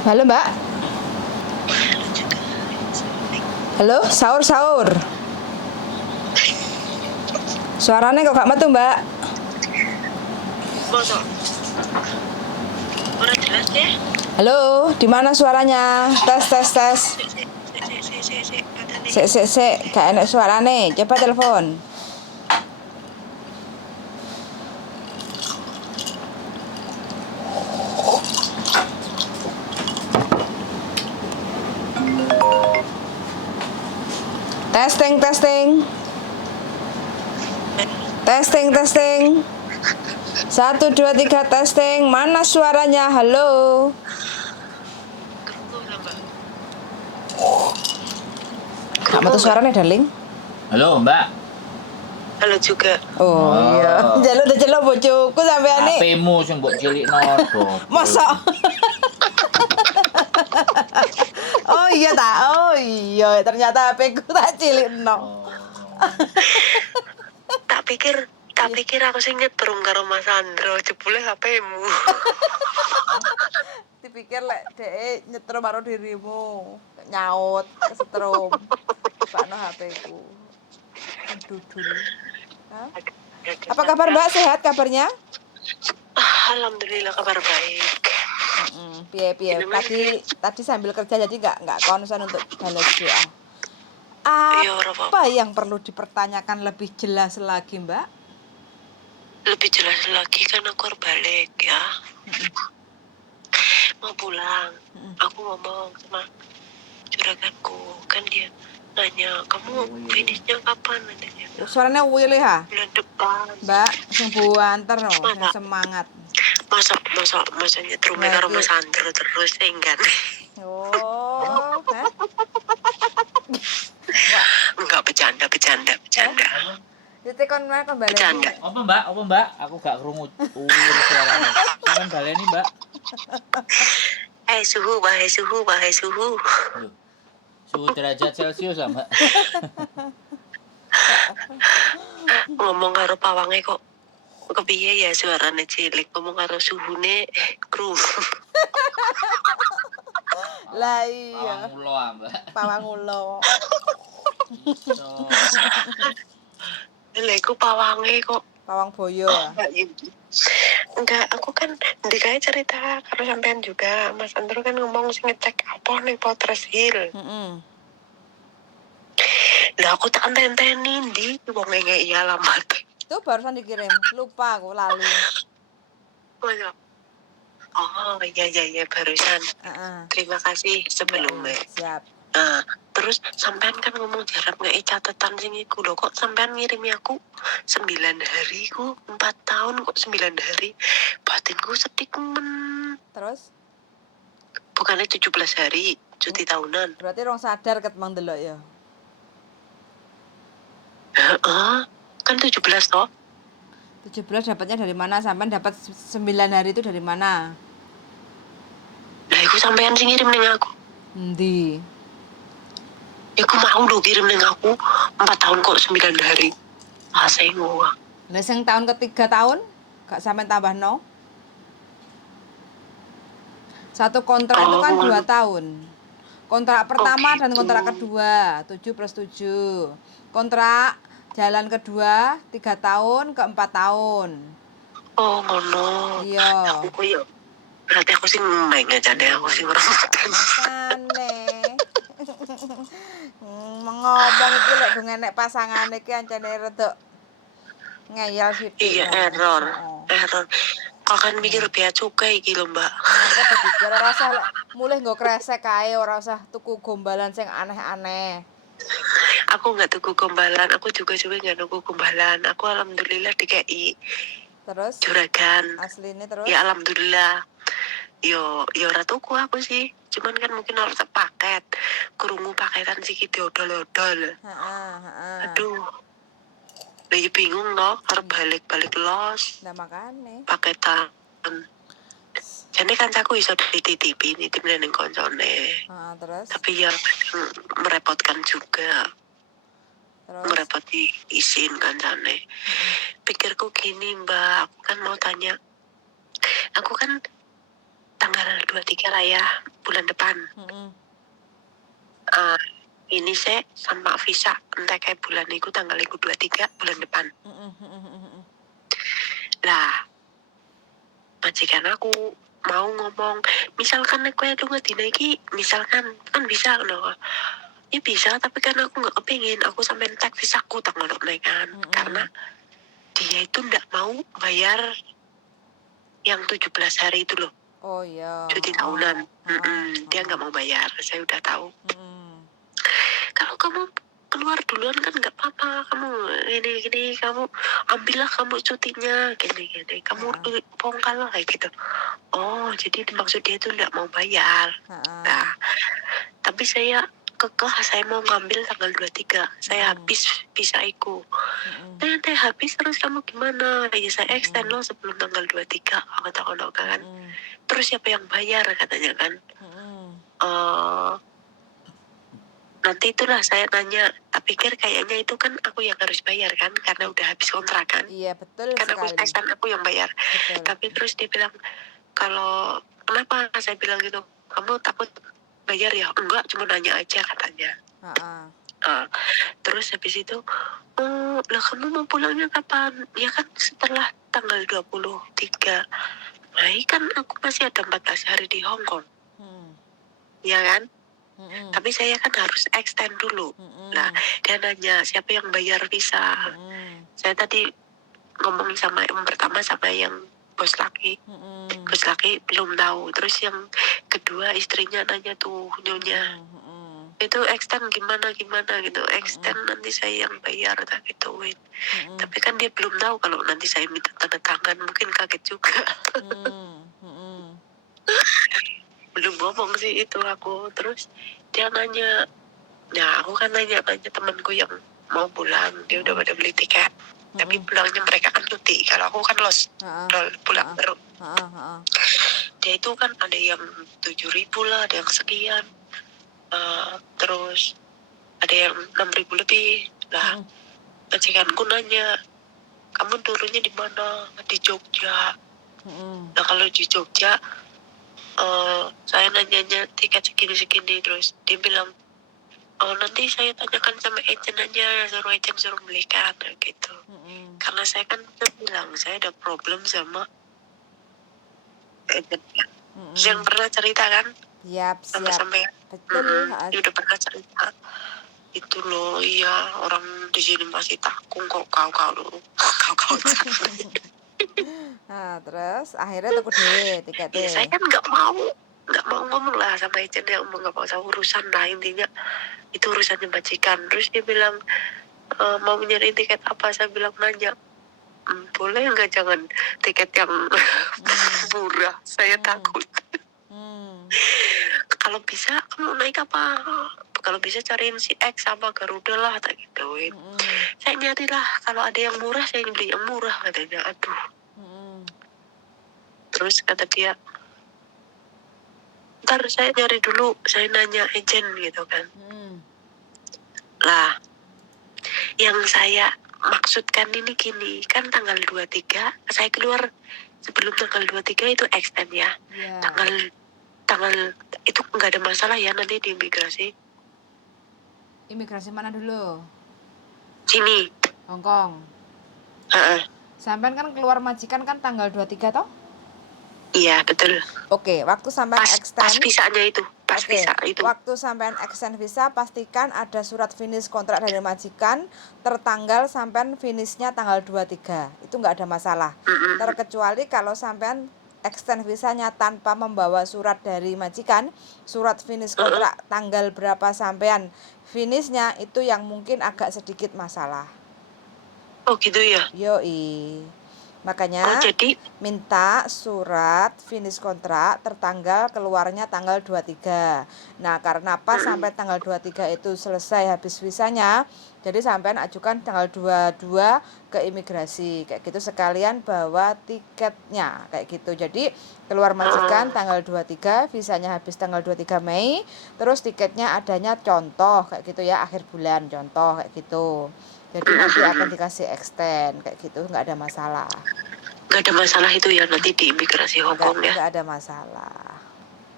Halo Mbak. Halo, sahur. Suaranya kok gak metu Mbak? Masa? Ora jelas ya? Halo, di mana suaranya? Tes. Sik. Sik, gak enak suarane. Coba telepon. Testing. Testing. 1, 2, 3 testing. Mana suaranya? Halo. Krungu lah, Mbak. Gak metu suaranya, darling. Halo Mbak. Halo juga. Oh iya. Jaluk bojoku sampean iki. HP-mu sing mbok cilikno do. Masa? Oh iya, ternyata HP ku tak cilikno. Tak pikir aku sing nyetrum karo Mas Andro, jebule HP-mu. Dipikir lek dhek nyetrum karo dirimu, nyaut kesetrum. Bakno HP ku. Dudul. Hah? Apa kabar Mbak? Sehat kabarnya? Alhamdulillah kabar baik. Piye. Tadi sambil kerja jadi nggak konsen untuk balas doa. Iya, ora apa-apa. Apa yang perlu dipertanyakan lebih jelas lagi Mbak? Lebih jelas lagi kan aku harus balik ya. Mau pulang. Aku ngomong sama juraganku, kan dia nanya, kamu finishnya kapan nantinya? Suaranya wile ha? Bulan depan. Mbak, sing buanter no, sing semangat. Masa nyetrume karo Mas Andro terus enggan. Oh, hah? Enggak, bercanda. Ditekon mana kembali? Bercanda. Apa Mbak? Aku gak krungu suarane. Sampeyan baleni Mbak. Suhu. Loh. Suhu derajat Celcius ah, Mbak. Ngomong karo pawange kok kepiye ya suarane cilik, ngomong karo suhune kru. Lah iya. Pangulo ah, Mbak. Pawangulo. Lha iku pawange kok Pawang boyo. Enggak, aku kan ndikae cerita karo sampean juga. Mas Andro kan ngomong sing ngecek apa ning Potres Hill. Lah aku tak enteni ndi wong ngekeki alamat. Itu barusan dikirim. Lupa aku lali. Oh iya barusan. Terima kasih sebelumnya. Siap. Nah, terus sampean kan ngomong jarang ngei catatan sing iku lho, kok sampean ngirimi aku 9 hari ku 4 tahun kok 9 hari. Batinku sedih men. Terus? Bukannya 17 hari cuti tahunan. Berarti rong sadar ket mang delok ya. Kan 17 toh. 17 dapatnya dari mana? Sampean dapat 9 hari itu dari mana? Lah iku sampean sing ngirim ning aku. Endi? Iku mau lho kirim ning aku 4 tahun kok 9 hari. Asengo. Lah sing tahun ketiga tahun gak sampean tambah no? Satu kontrak itu kan 2 tahun. Kontrak pertama dan kontrak kedua 7 + 7. Kontrak jalan kedua 3 tahun ke 4 tahun. Oh ngono. Iya. Aku yo. Berarti aku sing main aja deh, aku sing rebutan. Makane. Ngomong iki lek go ngenek pasangane iki ancene rada ngeyel sithik. Iya, error. Kok kan mikir bea cukai iki lho, Mbak. Aku dipikir ora usah lek mulih nggo kresek kae, ora usah tuku gombalan sing aneh-aneh. Aku nggak tuku gombalan, aku juga nggak tuku gombalan. Aku alhamdulillah dikei. Terus? Juragan. Asline terus? Ya alhamdulillah. Yo ora tuku aku sih. Cuman kan mungkin harus paket. Krungu paketan sih diodol-odol. Aduh. Lagi bingung loh, harus balik los. Lah makane. Paketan. Jadi kan aku iso dititipi ning koncone. Terus? Tapi ya merepotkan juga. Terus? Merepoti izin kancane. Pikirku gini Mbak, aku kan mau tanya. Aku kan tanggal 23 lah ya, bulan depan. Ini saya sama visa entah kayak bulan itu tanggal 23 bulan depan. Lah, majikan aku mau ngomong, misalkan aku itu nggak iki, misalkan kan bisa loh. Ya bisa, tapi kan aku nggak kepingin, aku sampai cek visaku tanggal kan, karena dia itu nggak mau bayar yang 17 hari itu loh. Oh iya. Cuti tahunan. Dia nggak mau bayar, saya udah tahu. Kalau kamu keluar duluan kan nggak apa-apa, kamu gini kamu ambillah kamu cutinya gini kamu bongkar lah kayak gitu. Oh jadi maksud dia itu nggak mau bayar. Nah tapi saya kekeh, saya mau ngambil tanggal 23, saya habis visaiku. Nanti habis terus kamu gimana? Ya saya extend loh sebelum tanggal 23, kata kan. Terus siapa yang bayar katanya kan? Nanti itulah saya nanya, tak pikir kayaknya itu kan aku yang harus bayar kan, karena udah habis kontrak kan. Iya betul kan sekali. Kan aku yang bayar. Betul. Tapi terus dia bilang, kalau kenapa saya bilang gitu, kamu takut bayar ya? Enggak, cuma nanya aja katanya. Terus habis itu, lah kamu mau pulangnya kapan? Ya kan setelah tanggal 23 Mei kan aku masih ada 14 hari di Hong Kong. Ya kan? Tapi saya kan harus extend dulu. Nah, dia nanya siapa yang bayar visa. Saya tadi ngomong sama yang pertama sama yang bos laki. Bos laki belum tahu. Terus yang kedua istrinya nanya tuh nyonya. Itu extend gimana gitu. Extend nanti saya yang bayar tak gituin. Tapi kan dia belum tahu kalau nanti saya minta tanda tangan, mungkin kaget juga. Belum ngomong sih itu aku. Terus dia nanya, nah aku kan nanya temanku yang mau pulang, dia udah pada beli tiket. Tapi pulangnya mereka kan cuti, kalau aku kan pulang baru. Dia itu kan ada yang 7.000 lah, ada yang sekian. Terus ada yang 6.000 lebih lah. Majikanku nanya, kamu turunnya di mana? Di Jogja. Nah kalau di Jogja, saya nanyanya tiket segini terus dia bilang, nanti saya tanyakan sama agent aja, suruh belikan gitu. Karena saya kan bilang saya ada problem sama agentnya. Yang pernah cerita kan? Siap. Sampai Betul. Dia udah pernah cerita. Itu loh, iya orang di sini masih takung kok kau Nah, terus akhirnya tuku dhewe tiketnya. Ya, saya kan nggak mau ngomong lah sama agent yang nggak mau tahu urusan lah, intinya itu urusannya majikan. Terus dia bilang, mau nyari tiket apa? Saya bilang nanya, boleh nggak jangan tiket yang murah, saya takut. Kalau bisa kamu naik apa? Kalau bisa cariin si X sama Garuda lah, tak gituin. Saya nyari lah, kalau ada yang murah saya beli yang murah katanya. Aduh. Terus kata dia, ntar saya nyari dulu, saya nanya agent gitu kan. Lah, yang saya maksudkan ini gini, kan tanggal 23 saya keluar sebelum tanggal 23 itu extend ya. Tanggal itu nggak ada masalah ya nanti di imigrasi. Imigrasi mana dulu? Sini. Hong Kong. Sampean kan keluar majikan kan tanggal 23 toh? Iya, betul. Oke, waktu sampean extend. Pas visanya itu. Visa itu. Waktu sampean extend visa pastikan ada surat finish kontrak dari majikan tertanggal sampean finishnya tanggal 23. Itu nggak ada masalah. Terkecuali kalau sampean extend visanya tanpa membawa surat dari majikan, surat finish kontrak tanggal berapa sampean finishnya, itu yang mungkin agak sedikit masalah. Oh gitu ya? Yoi. Makanya jadi minta surat finish kontrak tertanggal keluarnya tanggal 23. Nah karena pas sampai tanggal 23 itu selesai habis visanya, jadi sampean ajukan tanggal 22 ke imigrasi kayak gitu, sekalian bawa tiketnya kayak gitu. Jadi keluar majikan tanggal 23, visanya habis tanggal 23 Mei, terus tiketnya adanya contoh kayak gitu ya, akhir bulan contoh kayak gitu. Jadi nanti akan dikasih extend kayak gitu, nggak ada masalah. Nggak ada masalah itu ya nanti di imigrasi Hong Kong ya? Nggak ada masalah.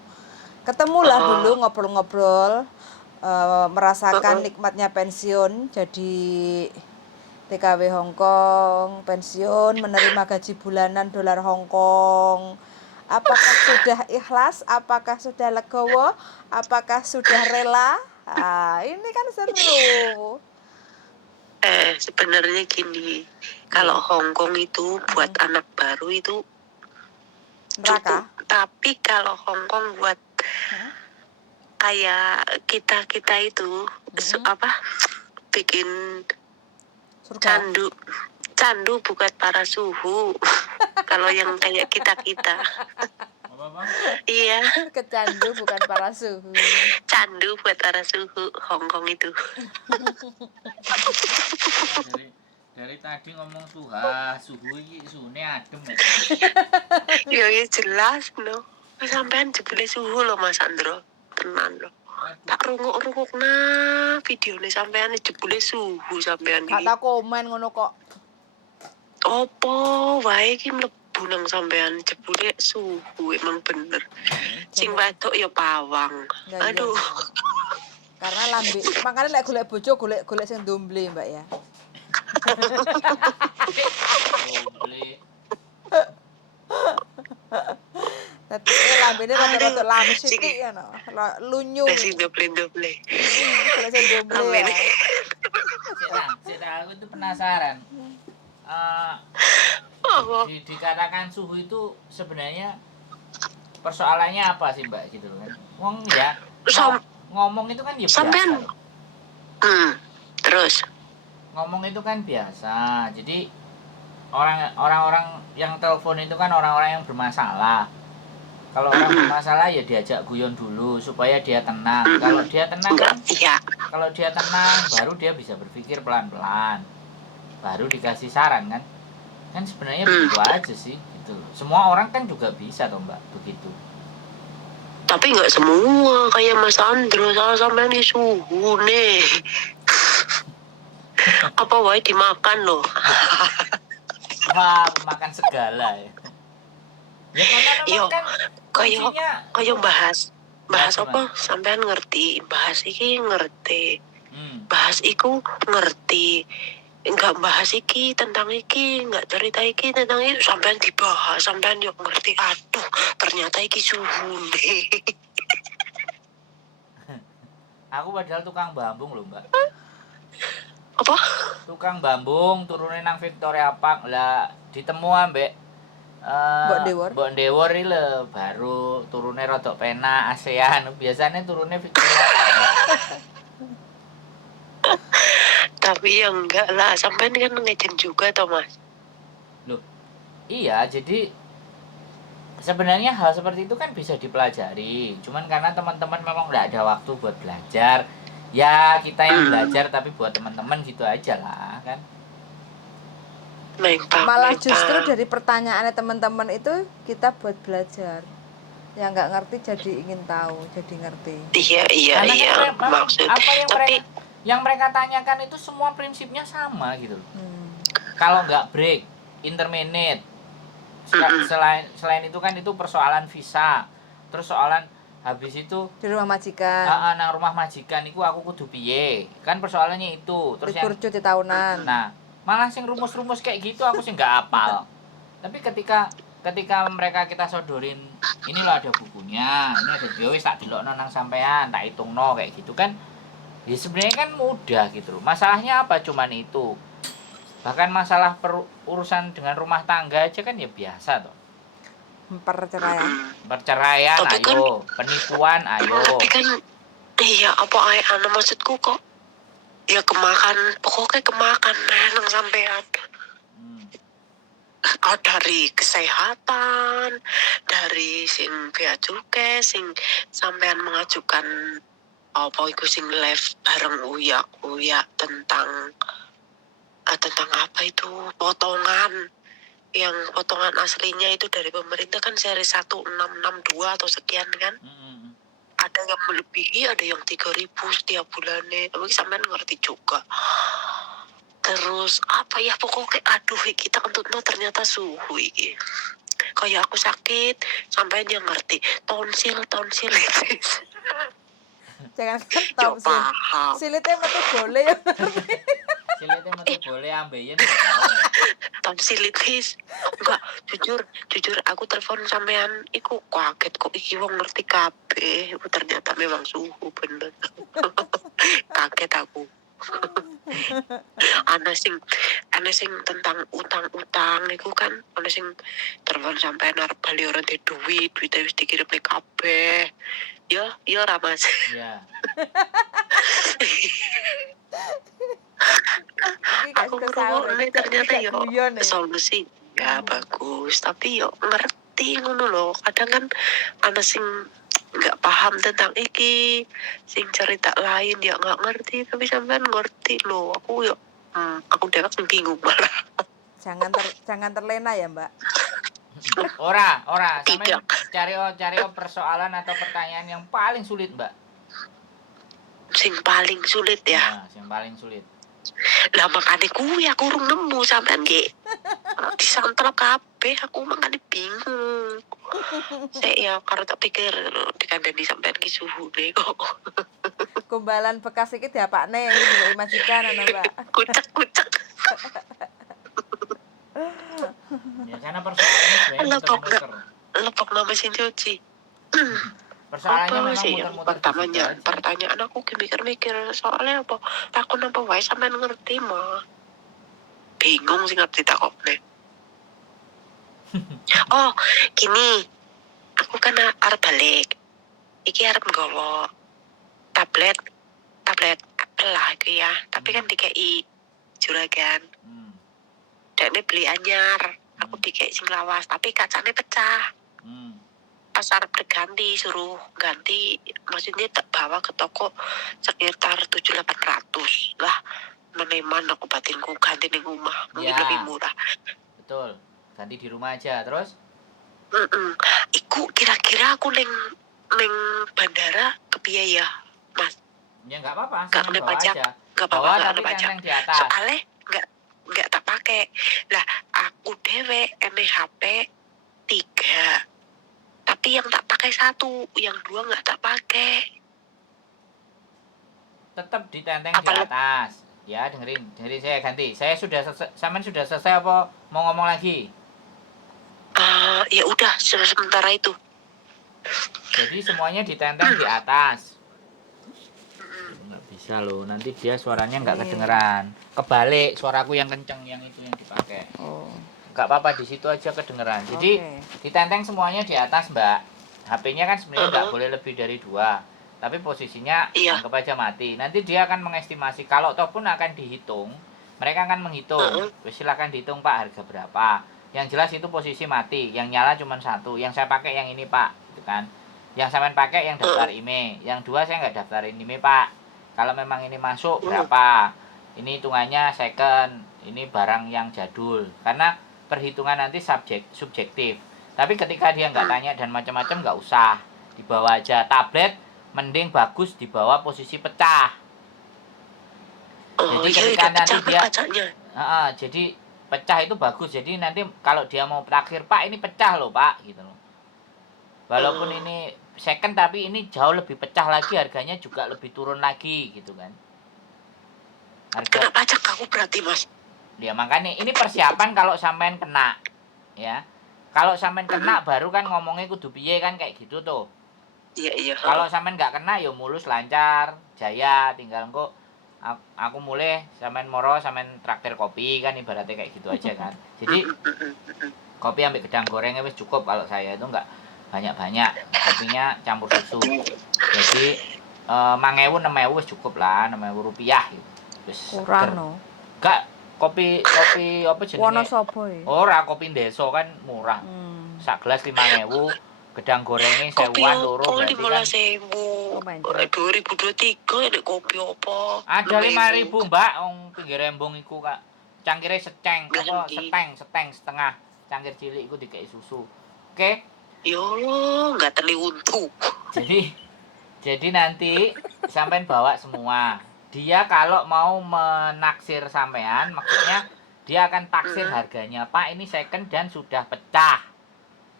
Ketemulah dulu ngobrol-ngobrol, merasakan nikmatnya pensiun jadi TKW Hong Kong, pensiun menerima gaji bulanan dolar Hong Kong. Apakah sudah ikhlas? Apakah sudah legowo? Apakah sudah rela? Ini kan seru. Sebenarnya gini, kalau Hong Kong itu buat anak baru itu Neraka. cukup, tapi kalau Hong Kong buat kayak kita itu bikin Surga. candu bukan para suhu. Kalau yang kayak kita Apa? iya, Kecandu bukan para suhu. candu buat para suhu Hong Kong itu. Dari tadi ngomong suhu iki suhune adem Ya jelas no. Sampean jebule suhu loh Mas Andro. Tenan loh. Tak runguk nah videone sampean jebule suhu sampean Gak iki. tau komen ngono kok. Opo wae iki mlebu nang sampean jebule suhu emang bener. Sing wedok ya pawang. Aduh. Karena lambe, makanya lek golek bojo golek sing domble, Mbak ya. Domble. Dadi lambene rada-rada lamis sithik ngono. Lunyu. Sing doble. Golek sing domble ya. Sik aku tuh penasaran. Dikatakan suhu itu sebenarnya persoalannya apa sih Mbak gitu kan? Wong ya ngomong itu kan ya biasa. Sampean. Terus Ngomong itu kan biasa. Jadi orang-orang yang telepon itu kan orang-orang yang bermasalah. Kalau orang bermasalah ya diajak guyon dulu supaya dia tenang. Kalau dia tenang kan, kalau dia tenang baru dia bisa berpikir pelan-pelan. Baru dikasih saran kan. Kan sebenarnya begitu aja sih gitu. Semua orang kan juga bisa toh Mbak begitu. Tapi nggak semua kayak Mas Andro, salah sampean di suhu nih. Apa wae dimakan loh. Wah, makan segala ya. Ya karena memang kan kayak bahas apa sampean ngerti, bahas iki ngerti. Bahas iku ngerti. Enggak bahas iki tentang iki, enggak cerita iki tentang itu, sampean dibahas, sampean yo ngerti. Aduh, ternyata iki suhu nih. Aku padahal tukang bambung loh Mbak. Apa? Tukang bambung turunin nang Victoria Park lah ditemu ambek Mbok Dewor iki lho, baru turune rodok penak ASEAN. Biasanya turune Victoria Park. Tapi ya enggak lah, sampean kan ngejen juga toh Mas. Loh, iya jadi sebenarnya hal seperti itu kan bisa dipelajari. Cuman karena teman-teman memang nggak ada waktu buat belajar. Ya kita yang belajar tapi buat teman-teman gitu aja lah kan. Malah justru dari pertanyaannya teman-teman itu kita buat belajar. Yang nggak ngerti jadi ingin tahu, jadi ngerti. Iya. Maksud. Apa yang mereka tanyakan itu semua prinsipnya sama gitu loh. Kalau nggak break, interminate. Selain itu kan itu persoalan visa. Terus soalan habis itu di rumah majikan. Nang rumah majikan itu aku kudu piye? Kan persoalannya itu. Terus libur cuti tahunan. Nah, malah sing rumus-rumus kayak gitu aku sih nggak hafal. Tapi ketika mereka kita sodorin, ini loh ada bukunya, ini ada wis tak delokno nang sampean, tak hitungno kayak gitu kan. Ya sebenarnya kan mudah gitu loh. Masalahnya apa cuman itu. Bahkan masalah urusan dengan rumah tangga aja kan ya biasa toh. Perceraian ayo, penipuan ayo. Tapi kan iya apa ae maksudku kok ya pokoknya kemakan nang sampean. Dari kesehatan, dari sing bea cukai, sing sampean mengajukan apa iku sing live bareng Uya tentang apa itu potongan yang potongan aslinya itu dari pemerintah kan seri 1662 atau sekian kan. Ada yang melebihi, ada yang 3.000 setiap bulannya. Tapi sampean ngerti juga. Terus apa ya pokoknya aduh kita kentutno ternyata suhu iki. kayak aku sakit sampai dia ngerti tonsil Jangan kan yo tonsil. paham Silitnya metu boleh ya. Silite metu boleh ambeien gak tahu. tonsilitis enggak jujur aku telepon sampean iku kaget kok iki wong ngerti kabeh ternyata memang suhu bener kaget aku ana sing tentang utang iku kan ana sing telepon sampean arep bali ora duwe duit wis dikirim kabeh ya ora Mas Iya. Iki gak aku suka sahur ngrungokne iki ternyata gak yo guyon ya. solusi ya bagus tapi yo ngerti ngono loh kadang kan ada sing nggak paham tentang iki sing cerita lain ya nggak ngerti tapi sampean ngerti loh aku yo aku dewek sing bingung malah Jangan terlena ya, Mbak. Ora, sampean Tidak. cari persoalan atau pertanyaan yang paling sulit, Mbak. Sing paling sulit ya Nah, yang paling sulit. lah makanya kuwi aku urung nemu sampean ki disantrap kabeh aku makanya bingung saya ya karo tak pikir dikandani sampean ki suhune kok Gombalan bekas iki diapakne iki juga majikan ana, Mbak. kucek Ya karena persoalannya sebenarnya muter-muter. lepok nama mesin cuci Persoalannya apa memang sih muter-muter di situ aja. pertanyaan aku mikir-mikir soalnya apa takut apa wae sampean ngerti mah bingung sih ngerti takokne oh gini aku kan arep balik iki arep nggawa tablet Apple lah itu ya tapi kan dikei juragan dan ini beli anyar aku dikei sing lawas tapi kacanya pecah pas arep berganti suruh ganti maksudnya tak bawa ke toko sekitar 700-800 lah meneman aku batinku ganti di rumah mungkin lebih murah betul ganti di rumah aja terus iku kira-kira aku neng bandara kepiye ya Mas ya nggak apa-apa nggak kena pajak nggak apa-apa nggak kena pajak di atas. soalnya nggak tak pakai lah aku dewe HP 3 tapi yang tak pakai 1 yang 2 nggak tak pakai tetap ditenteng di atas ya dengerin saya ganti saya sudah selesai apa mau ngomong lagi ya udah sementara itu jadi semuanya ditenteng di atas nggak bisa loh nanti dia suaranya nggak kedengeran kebalik suaraku yang kenceng yang itu yang dipakai nggak apa-apa di situ aja kedengeran jadi ditenteng semuanya di atas Mbak HP-nya kan sebenarnya nggak boleh lebih dari 2 tapi posisinya anggap aja mati nanti dia akan mengestimasi kalau toh pun akan dihitung mereka akan menghitung silakan dihitung Pak harga berapa yang jelas itu posisi mati yang nyala cuma 1 yang saya pakai yang ini Pak gitu kan yang sampean pakai yang daftar IMEI yang 2 saya nggak daftarin IMEI Pak kalau memang ini masuk berapa ini hitungannya second ini barang yang jadul karena perhitungan nanti subjektif tapi ketika dia nggak tanya dan macam-macam nggak usah dibawa aja tablet mending bagus dibawa posisi pecah jadi ketika nanti dia jadi pecah itu bagus jadi nanti kalau dia mau terakhir Pak ini pecah loh Pak gitu loh walaupun ini second tapi ini jauh lebih pecah lagi harganya juga lebih turun lagi gitu kan kena pajak aku berarti Mas ya makanya ini persiapan kalau sampean kena ya kalau sampean kena baru kan ngomongnya kudu piye kan kayak gitu tuh iya kalau sampean nggak kena ya mulus lancar jaya tinggal kok aku mulai sampean moro sampean traktir kopi kan ibaratnya kayak gitu aja kan jadi kopi ambil gedang gorengnya wis cukup kalau saya itu nggak banyak-banyak kopinya campur susu jadi 5.000 6.000 wis cukup lah 6.000 rupiah gitu wis kurang no gak kopi apa jenenge Wonosobo ya ora kopi ndeso kan murah sak gelas 5.000 gedang gorengnya 1.000-an loro berarti kan 2023 ada kopi apa ada 5.000 Mbak wong pinggir embong iku Kak cangkire seteng apa seteng setengah cangkir cilik iku dikei susu oke yo nggak terli untu jadi nanti sampean bawa semua dia kalau mau menaksir sampean maksudnya dia akan taksir harganya Pak ini second dan sudah pecah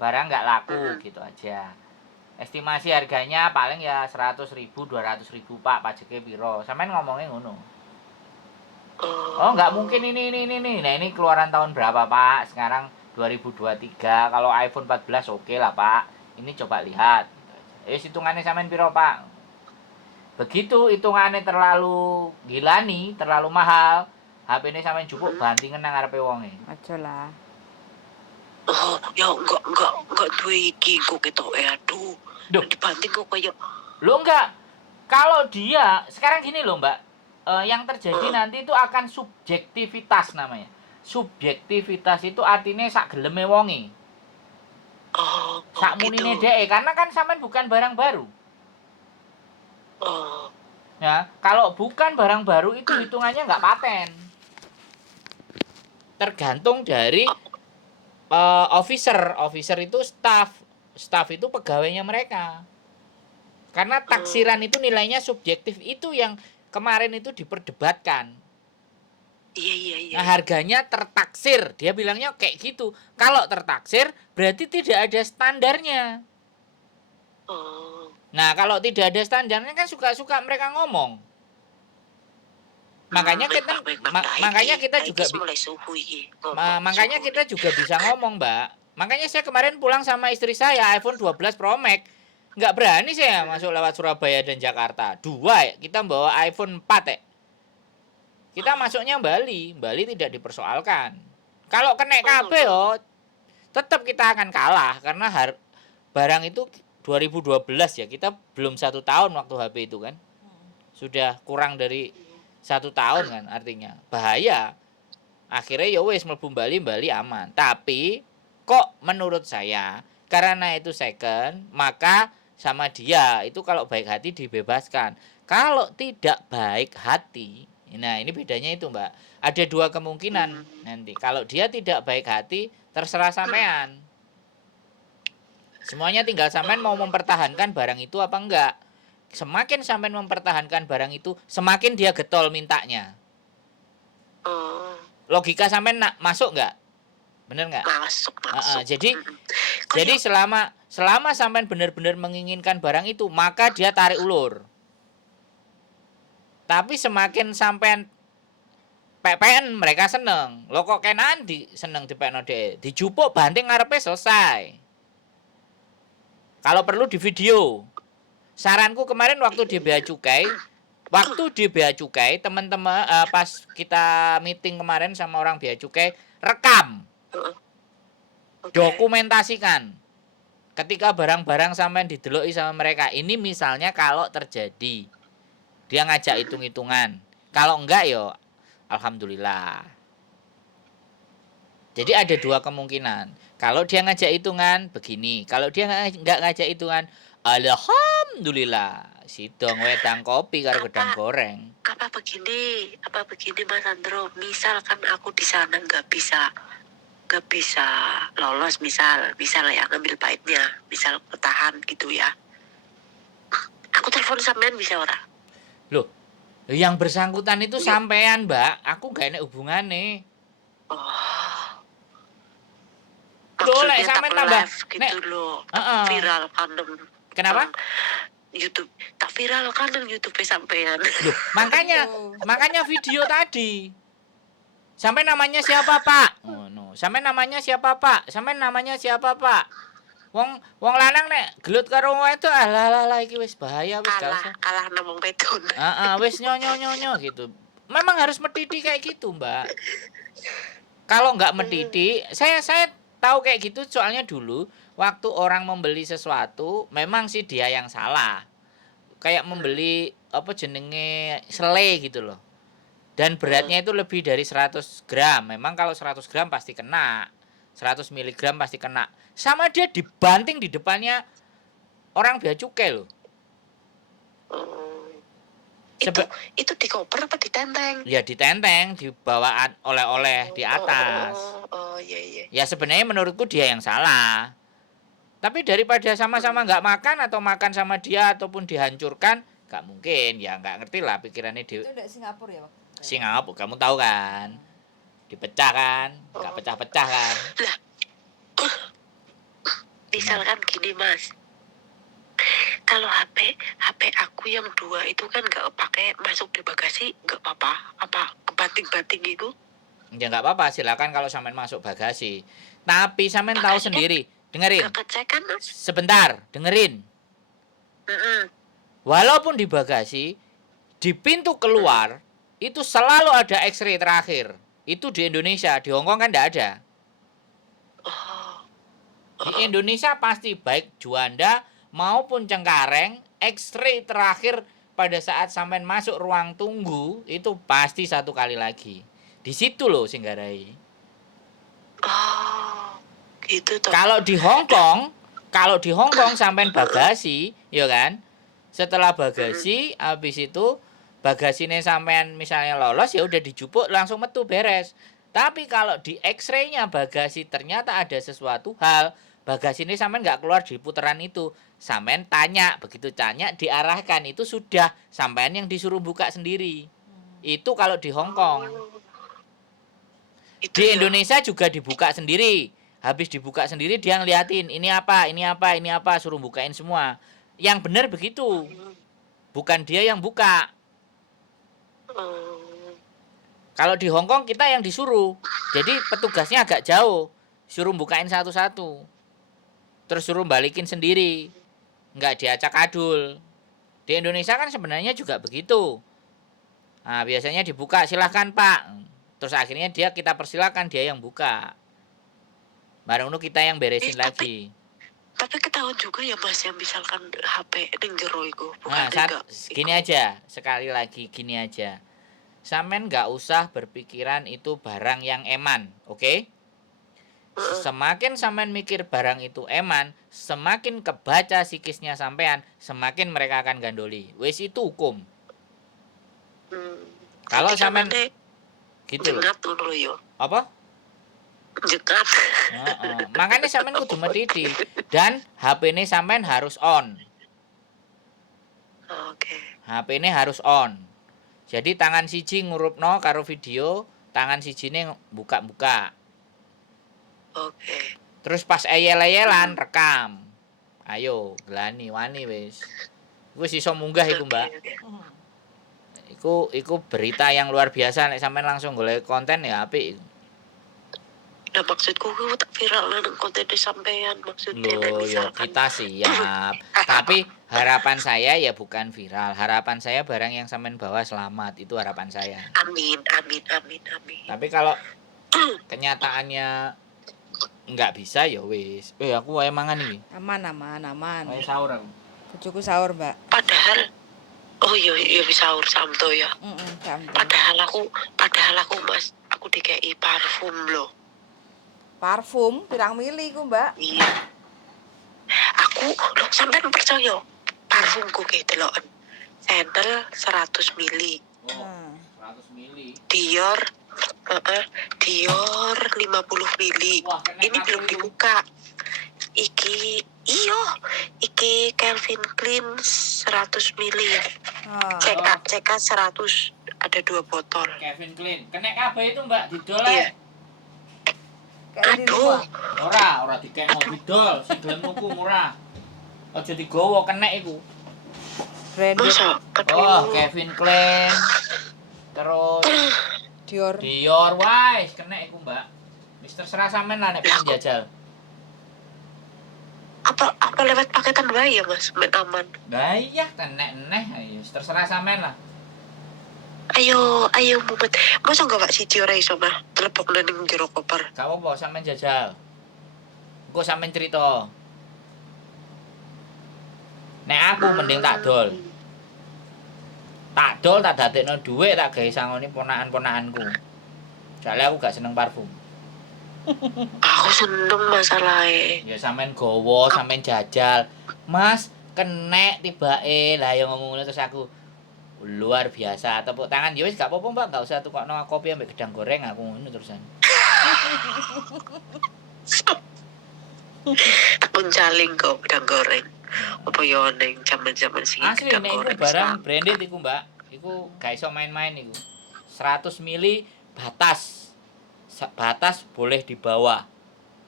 barang nggak laku gitu aja. Estimasi harganya paling ya 100.000, 200.000 Pak, pajaknya piro. Sampean ngomongnya ngono. Oh, nggak mungkin ini. Nah, ini keluaran tahun berapa, Pak? Sekarang 2023. Kalau iPhone 14 oke lah, Pak. Ini coba lihat. Hitungannya sampean piro, Pak? Begitu hitungannya terlalu gila nih, terlalu mahal, HP ini sampean jupuk bantingan nang ngarepe wonge. Aja lah. Oh, ya enggak duwe iki kok ketok aduh. Dibanting kok kayak lo enggak. Kalau dia sekarang gini loh, Mbak. Yang terjadi nanti itu akan subjektivitas namanya. Subjektivitas itu artinya sak geleme wonge. Sak munine gitu. dhek, karena kan sampean bukan barang baru. Ya, kalau bukan barang baru itu hitungannya nggak paten. Tergantung dari officer itu staff itu pegawainya mereka. Karena taksiran itu nilainya subjektif, itu yang kemarin itu diperdebatkan. Iya. Nah, harganya tertaksir, dia bilangnya kayak gitu. Kalau tertaksir berarti tidak ada standarnya. Nah, kalau tidak ada standarnya kan suka-suka mereka ngomong. Makanya kita juga makanya kita juga bisa ngomong, Mbak. Makanya saya kemarin pulang sama istri saya iPhone 12 Pro Max. Nggak berani saya masuk lewat Surabaya dan Jakarta. Kita bawa iPhone 4 ya. Kita masuknya Bali tidak dipersoalkan. Kalau kena KB tetap kita akan kalah karena barang itu 2012 ya, kita belum 1 tahun waktu HP itu kan. Sudah kurang dari 1 tahun kan, artinya bahaya. Akhirnya ya wes mlebu Bali aman. Tapi kok menurut saya karena itu second, maka sama dia itu kalau baik hati dibebaskan. Kalau tidak baik hati, nah ini bedanya itu, Mbak. Ada 2 kemungkinan nanti. Kalau dia tidak baik hati, terserah sampean. Semuanya tinggal sampean mau mempertahankan barang itu apa enggak. Semakin sampean mempertahankan barang itu, semakin dia getol mintanya. Logika sampean masuk enggak? Bener enggak? Masuk. Jadi selama sampean benar-benar menginginkan barang itu, maka dia tarik ulur. Tapi semakin sampean PPN mereka seneng. Lo kok kenan seneng dipekno dhek. Dijupuk banting ngarepe selesai. Kalau perlu di video. Saranku kemarin waktu di Bea Cukai, teman-teman pas kita meeting kemarin sama orang Bea Cukai, rekam. Dokumentasikan. Ketika barang-barang sampean dideloki sama mereka, ini misalnya kalau terjadi. Dia ngajak hitung-hitungan. Kalau enggak yo alhamdulillah. Jadi ada 2 kemungkinan. Kalau dia ngajak hitungan begini, kalau dia enggak ngajak hitungan, alhamdulillah. Sidong wedang kopi karo gedang goreng. Apa begini Mas Andro, misalkan aku di sana nggak bisa lolos, misal ya ngambil baiknya, misal bertahan gitu ya, aku telepon sampean bisa ora? Loh, yang bersangkutan itu sampean, Mbak. Aku gak enak hubungane. Maksudnya tak live gitu loh, viral kan. Kenapa? YouTube tak viral kan YouTube sampean. Loh, makanya video tadi. Sampai namanya siapa, Pak? Oh, no. Sampai namanya siapa, Pak? Wong lanang nek gelut karo itu alah iki wis bahaya wis kalah namung pedon. Wis nyonyo gitu. Memang harus mendidih kayak gitu, Mbak. Kalau enggak mendidih, saya tahu kayak gitu soalnya dulu waktu orang membeli sesuatu, memang sih dia yang salah. Kayak membeli apa jenenge sele gitu loh. Dan beratnya itu lebih dari 100 gram. Memang kalau 100 gram pasti kena. 100 miligram pasti kena. Sama dia dibanting di depannya orang Bea Cukai loh. Itu dikoper apa ditenteng? Ya ditenteng, dibawa oleh-oleh di atas. Iya. Ya sebenarnya menurutku dia yang salah. Tapi daripada sama-sama nggak makan atau makan sama dia ataupun dihancurkan, nggak mungkin. Ya nggak ngerti lah pikirannya dia. Itu dari Singapura ya, Pak? Singapura, kamu tahu kan? Dipecah kan? Nggak pecah-pecah kan? misalkan gini Mas, kalau HP aku yang 2 itu kan nggak pakai masuk di bagasi, nggak apa-apa, apa kebanting-banting itu? Ya nggak apa-apa, silakan kalau sampean masuk bagasi. Tapi sampean tahu Bagasi kan sendiri, dengerin. nggak kecek kan Mas? Sebentar, dengerin. Walaupun di bagasi, di pintu keluar itu selalu ada X-ray terakhir. Itu di Indonesia, di Hongkong kan nggak ada. Di Indonesia pasti baik Juanda maupun Cengkareng, X-ray terakhir pada saat sampean masuk ruang tunggu itu pasti 1 kali lagi. Di situ loh Singgarai. Oh, gitu toh. Kalau di Hong Kong sampean bagasi, ya kan? Setelah bagasi, habis itu bagasine sampean misalnya lolos ya udah dijupuk langsung metu beres. Tapi kalau di X-ray-nya bagasi ternyata ada sesuatu hal, bagasi ini sampean nggak keluar di putaran itu. Sampean tanya, begitu tanya diarahkan itu sudah sampean yang disuruh buka sendiri. Itu kalau di Hong Kong. Itu Di ya. Indonesia juga dibuka sendiri. Habis dibuka sendiri dia ngeliatin ini apa, suruh bukain semua. Yang benar begitu. Bukan dia yang buka. Kalau di Hong Kong kita yang disuruh. Jadi petugasnya agak jauh. Suruh bukain satu-satu. Terus suruh balikin sendiri. Nggak diacak adul. Di Indonesia kan sebenarnya juga begitu. Nah, biasanya dibuka, silahkan Pak. Terus akhirnya kita persilakan dia yang buka. Barang itu kita yang beresin lagi. Tapi ketahuan juga ya Mas yang misalkan HP ning jero iku. Nah, gini aja, sekali lagi gini aja. Sampean nggak usah berpikiran itu barang yang eman, oke? Semakin sampean mikir barang itu eman, semakin kebaca psikisnya sampean, semakin mereka akan gandoli. Wes itu hukum. Kalau sampean gitu loh. Apa? Jekat. Makanya sampean kudu mediti dan HP ini sampean harus on. Oke. HP ini harus on. Jadi tangan siji ngurupno karo video, tangan sijine buka-buka. Oke. Terus pas eyel-eyelan rekam. Ayo, gelani wani wis. Wis iso munggah iku, Mbak. Iku berita yang luar biasa nek sampean langsung golek konten ya apik. Nah maksudku ku tak viral nang konten sampean maksudnya Loh, ya kita siap. Tapi harapan saya ya bukan viral. Harapan saya barang yang sampean bawa selamat. Itu harapan saya. Amin. Tapi kalau kenyataannya nggak bisa ya wis. Aku wae mangan iki. Aman. Wae sahur aku. Bojoku sahur, Mbak. Padahal iya bisa sahur samto ya. Samto. Padahal aku Mas, aku dikei parfum loh. Parfum pirang mili ku, Mbak? Iya. Aku loh sampean percaya parfumku ki deloken. Sandal 100 mili. 100 mili. Dior 50 mili. Ini belum dibuka. Iki Calvin Klein 100 mili ya. CK 100 ada 2 botol. Calvin Klein. Kenek kabeh itu, Mbak, didol. Iya. Aduh. Ora dikekno didol, sing gelem tuku murah. Aja digowo kenek iku. Branded. Masa? Calvin Klein. Terus Dior wae kenek iku, Mbak. Mister serah sampean lah nek pengen jajal. Apa lewat paketan wae ya, Mas? Ben aman. Lah iya, tenek-eneh ayo terserah sampean lah. Ayo mumet. Masa enggak Pak siji ora iso mah telepok ning jero koper. Gak apa-apa sampean jajal. Engko sampean cerita. Nek aku mending tak dol. Tak dadekno dhuwit tak gawe sangoni ponakan-ponakanku. Soale aku gak seneng parfum. Aku seneng masalahnya. Ya sampean gowo, sampean jajal. Mas, kenek tibake. Lah ya ngomong ngono terus aku luar biasa. Tepuk tangan ya wis gak apa-apa, Mbak. Gak usah tukokno kopi ambek gedang goreng aku ngono terusan. Aku jaling kok gedang goreng. Apa yo ning jaman-jaman sing gedang goreng. Asli nek barang branded iku, Mbak. Iku gak iso main-main iku. 100 mili batas boleh dibawa.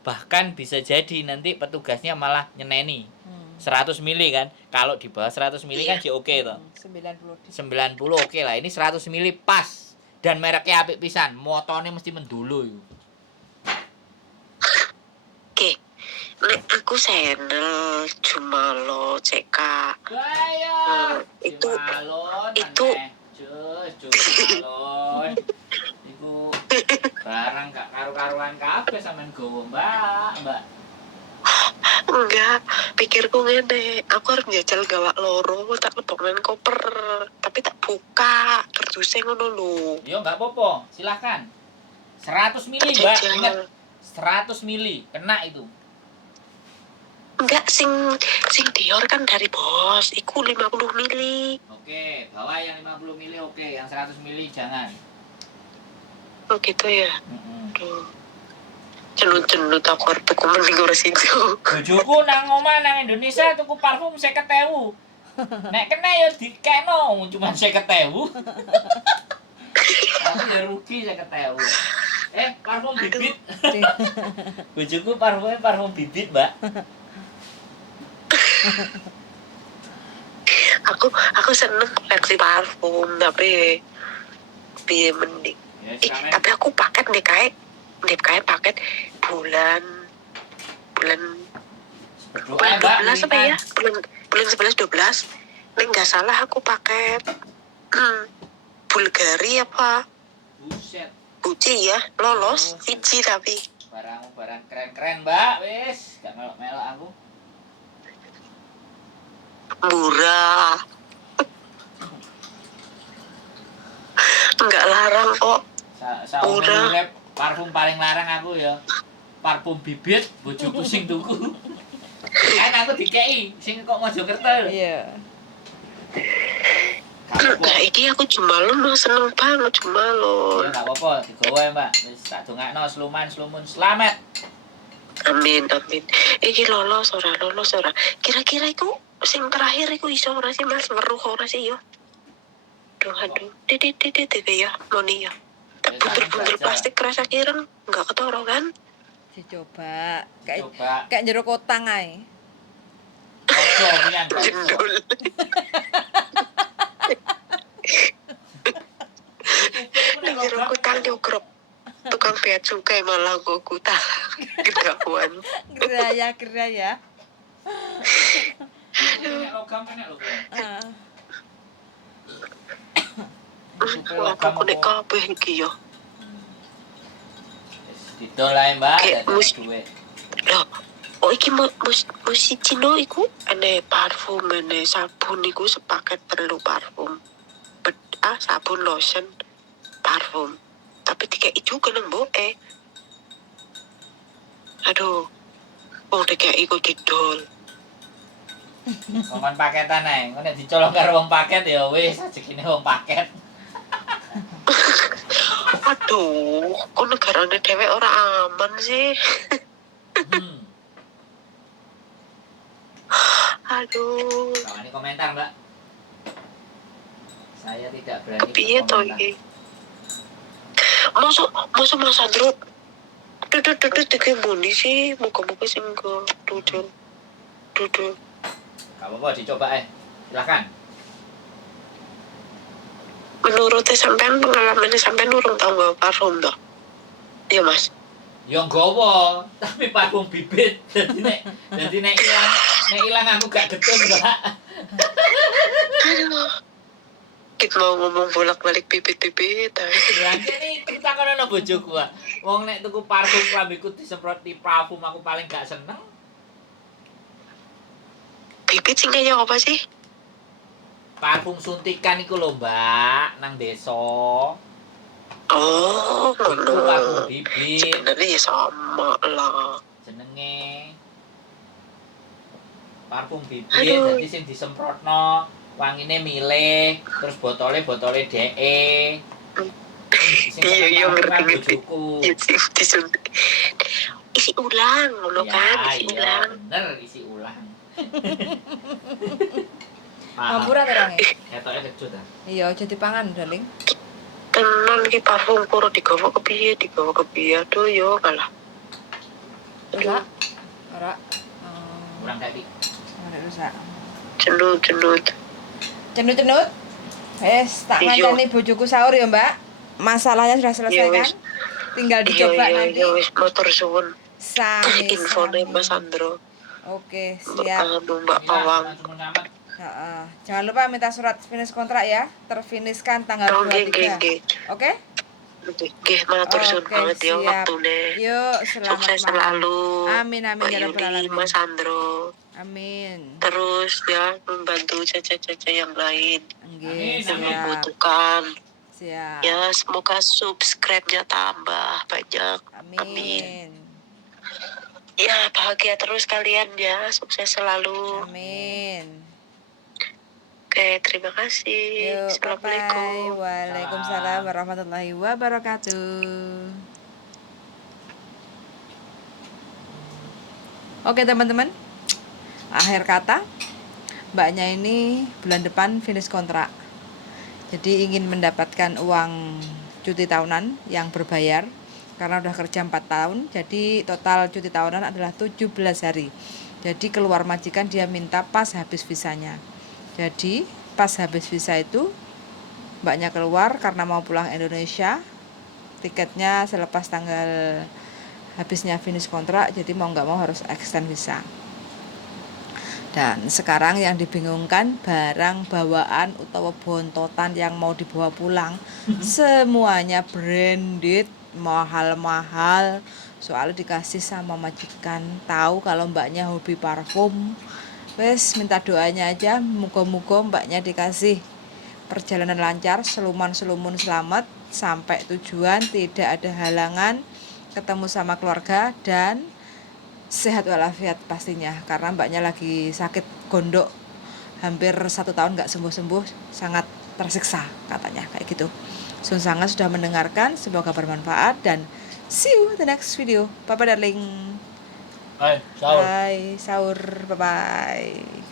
Bahkan bisa jadi nanti petugasnya malah nyeneni 100 mili kan. Kalau di bawah 100 mili kan oke toh. 90 oke lah. Ini 100 mili pas. Dan mereknya apik pisan. Motone mesti mendulu yuk. Oke. Nek aku sendel Jumalo CK. Itu Jumalon. Iku barang gak karu-karuan kabeh sampean gowo, Mbak. Enggak, pikirku ngene, aku harus njajal gawak loro, tak leboknen koper, tapi tak buka, berduse ngono lho. Yo enggak apa-apa, silahkan. 100 mili, Mbak. Ingat, 100 mili kena itu. Enggak, sing Dior kan dari bos, iku 50 mili. Oke, bawa yang 50 mili oke, yang 100 mili jangan. Oh gitu ya. Cenut-cenut aku arep tuku mending ora sido. Bojoku nang omah nang Indonesia tuku parfum 50.000. Nek kena ya dikeno cuma 50.000. Aku ya rugi 50.000. Parfum bibit. Bojoku parfumnya parfum bibit, Mbak. Aku seneng koleksi parfum tapi piye mending. Tapi aku paket nih kayak paket bulan 12 apa ya? Bulan 11 12. Nek enggak salah aku paket Bulgari apa? Buset. Gucci ya, lolos siji tapi. Barang keren-keren, Mbak. Wis, gak melok-melok aku. Murah. Enggak larang kok. Saumur urip parfum paling larang aku ya. Parfum bibit bojoku sing tuku. Kan aku dikei sing kok Mojokerto. Iya. Nah, iki aku Jumalon seneng banget Jumalon. Ya enggak apa-apa, digowo ya, Mbak. Wis tak dongakno slumun selamat. Amin. Iki lolos ora. Kira-kira iku sing terakhir iku iso ora sih Mas weruh ora sih yo? Aduh. Titit ya, moni ya. Buntel-buntel plastik kerasa kireng enggak ketoro kan? Dicoba. Kayak jero kotang ae. Ojo pian. Jendul. Nek jero kotang diukrop. Tukang bea cukai malah go kutang. Gedawan. Geraya. Nek logam. Aku nek kabeh iki yo. Didol ae, Mbak, dadi duwe. Loh, iki mesti Cino iku ane parfum, ane sabun iku sepaket 3 parfum. Sabun, lotion, parfum. Tapi dikei juga nang mboke. Aduh. Dikei kok didol. Kon paketan ae, engko nek dicolong karo wong paket ya wis rejekine wong paket. Aduh, kok negarane dhewe ora aman sih. Aduh. Ini komentar, Mbak. Saya tidak berani piye to iki? Mosok Mas Andro. Duduk iki muni sih, muga-muga sing go duduk. Gak apa-apa dicoba silakan. Menurut sampean pengalaman sampean urung tau nggawa parfum toh? Iya, Mas. Ya nggawa, tapi parfum bibit. Dadi nek ilang aku gak getun, Mbak. Aduh. Kita mau ngomong bolak-balik bibit-bibit. Ya ini kita kono bojoku. Wong nek tuku parfum klambiku disemprot di parfum aku paling gak seneng. Bibit sing kaya apa sih? Parfum suntikan iku lho, Mbak, nang desa. Oh, ngono. Parfum bibit. Sebenarnya ya sama lah. Jenenge parfum bibit, jadi sing disemprotno wangine milih, terus botole DE. Iya ngerti. Isi ulang ngono kan, isi ulang. Bener isi ulang. Murah terangnya. Etoke kecut ta. Iya, aja dipangan, darling. Tenan iki parfum karo digawa kepiye aduh yo kalah. rusak ora kurang tadi. ora rusak Cenut. cenut tak Iya. ngancani bojoku sahur ya Mbak, masalahnya sudah selesai Iya, kan, wis. tinggal dicoba nanti. Iya wis motor suwun. Sami Infone Mas Andro. oke siap. Mbak Pawang. Heeh. Jangan lupa minta surat finish kontrak ya, terfinishkan tanggal 23. Oke? Nggih, matur suwun banget ya waktune. Yuk, selamat Sukses malam. selalu. Amin Mbak ya rabbal Yuni, alamin. Mas Andro. Amin. Terus ya membantu caca-caca yang lain Nggih, yang siap. membutuhkan. Siap. Ya, semoga subscribe-nya tambah banyak. Amin. Ya, bahagia terus kalian ya. Sukses selalu. Amin. Oke, terima kasih. Yuk, Assalamualaikum. bye-bye. Waalaikumsalam warahmatullahi wabarakatuh. Oke teman-teman, akhir kata, mbaknya ini bulan depan finish kontrak. Jadi ingin mendapatkan uang cuti tahunan yang berbayar karena udah kerja 4 tahun. Jadi total cuti tahunan adalah 17 hari. Jadi keluar majikan dia minta pas habis visanya. Jadi pas habis visa itu mbaknya keluar karena mau pulang Indonesia. Tiketnya selepas tanggal habisnya finish kontrak, jadi mau nggak mau harus extend visa. Dan sekarang yang dibingungkan barang bawaan atau bontotan yang mau dibawa pulang semuanya branded, mahal-mahal. Soalnya dikasih sama majikan, tahu kalau mbaknya hobi parfum. Wes minta doanya aja, muga-muga mbaknya dikasih perjalanan lancar, seluman-selumun selamat sampai tujuan, tidak ada halangan, ketemu sama keluarga dan sehat walafiat pastinya, karena mbaknya lagi sakit gondok hampir 1 tahun nggak sembuh-sembuh, sangat tersiksa katanya kayak gitu. Sun Sangat sudah mendengarkan, semoga bermanfaat dan see you the next video. Bye bye darling. Hai, sahur. Bye, sahur. Bye bye.